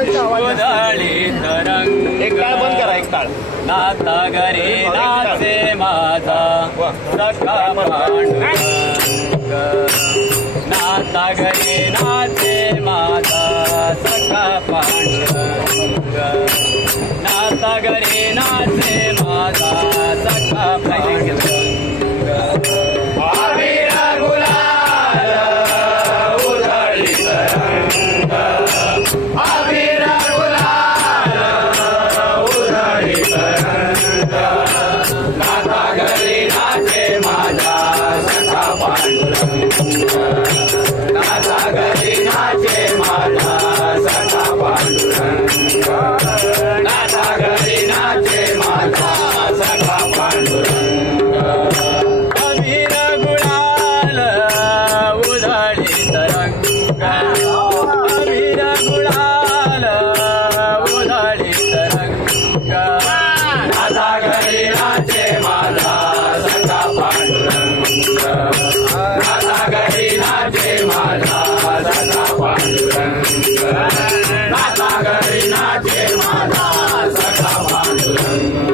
उधळी तरंग एक ताळ बंद करा एक ताळ नाता घरी नाचे माझा सखा पांडुरंग नाता घरी नाचे माझा सखा पांडुरंग नाता घरी नाचे माझा सखा पांडुरंग अबीर गुलाल उधळी तरंग अबीर गुलाल उधळी तरंग नाता घरी नाचे माझा सखा पांडुरंग नाता घरी नाचे माझा सखा पांडुरंग नाता घरी नाचे माझा सखा पांडुरंग अबीर गुलाल उधळी तरंग अबीर गुलाल उधळी तरंग नाता घरी नाचे माझा सखा पांडुरंग नाता घरी नाचे माझा सखा पांडुरंग नाता घरी नाचे माझा सखा पांडुरंग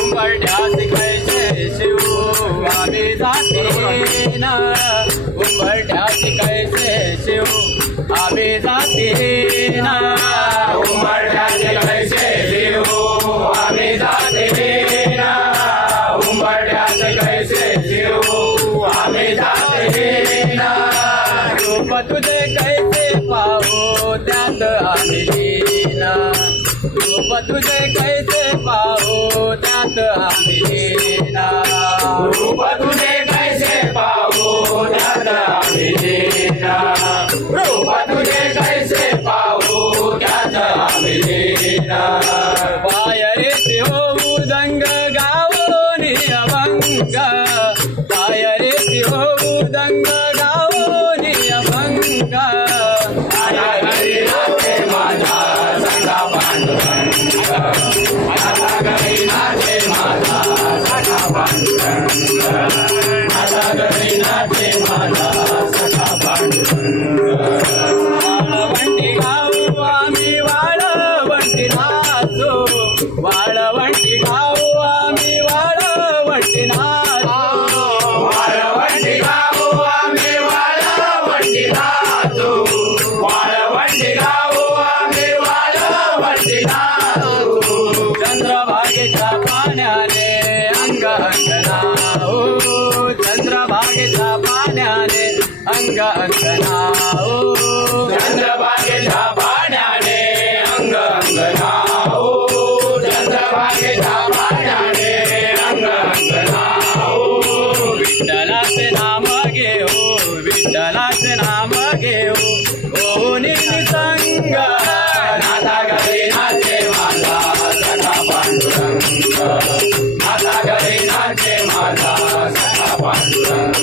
उंबरठ्याचे कैसे शिव आम्ही जातीन उंबरठ्याचे कैसे शिव आम्ही जातीन उंबरठ्याचे कैसे शिव आम्ही जातीन उंबरठ्याचे कैसे शिव आम्ही जातीन रूप तुझे कैसे पाहू त्यात आम्ही लीन रूप तुझे कैसे पाहू त्यात आम्ही लीन रूप तुझे कैसे पाहू त्यात आम्ही लीन रूप तुझे कैसे पाहू त्यात आम्ही लीन पायरेचे होऊ दंग गावोनी अभंग पायरेचे होऊ दंग गावोनी अभंग नाता घरी नाचे माझा सखा पांडुरंग नाता घरी नाचे माझा सखा पांडुरंग नाता घरी नाचे माझा सखा पांडुरंग वाळवंटी गाऊ आम्ही वाळवंटी नाचो वाळवंटी गाऊ आम्ही वाळवंटी नाचो वाळवंटी गाऊ आम्ही वाळवंटी नाचो वाळवंटी गाऊ आम्ही वाळवंटी नाचो चंद्रभागेच्या पाण्याने अंग अंगना हो चंद्रभागेच्या पाण्याने अंग अंगना हो चंद्रभागेच्या पाण्याने अंग अंगना हो चंद्रभागेच्या पाण्याने अंग अंगना हो विठ्ठलाचे नाम घेऊ विठ्ठलाचे नाम घेऊ ओ निसंग नाता घरी नाचे माझा सखा पांडुरंग नाता घरी नाचे माझा सखा पांडुरंग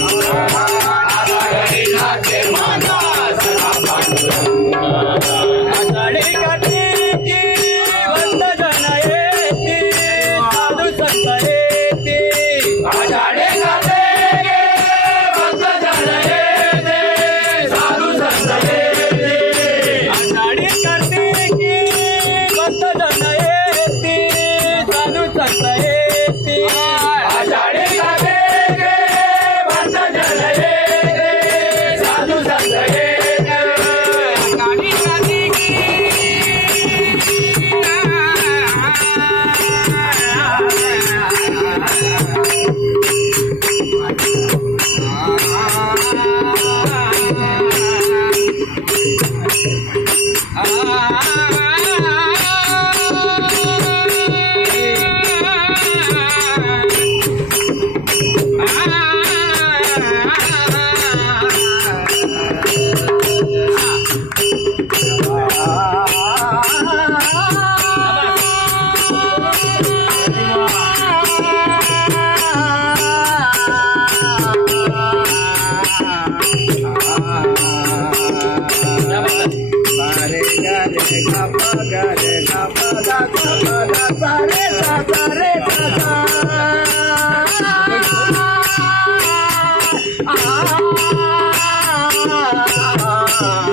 नाता घरी नाचे माझा सखा पांडुरंग आषाढी कार्तिकी भक्त जन येती साधू संत येती आषाढी कार्तिकी भक्त जन येते साधू संत येते आषाढी कार्तिकी भक्त जन येती साधू संत येती आषाढी कार्तिकी भक्त जन येते साधू संत येते आषाढी कार्तिकी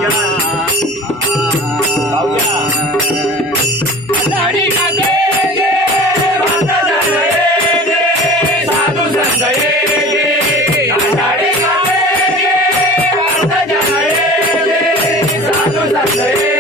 Yeah. आषाढी काके गे भक्त जन ये गे साधू संत ये गे आषाढी काके गे भक्त जन ये गे साधू संत ये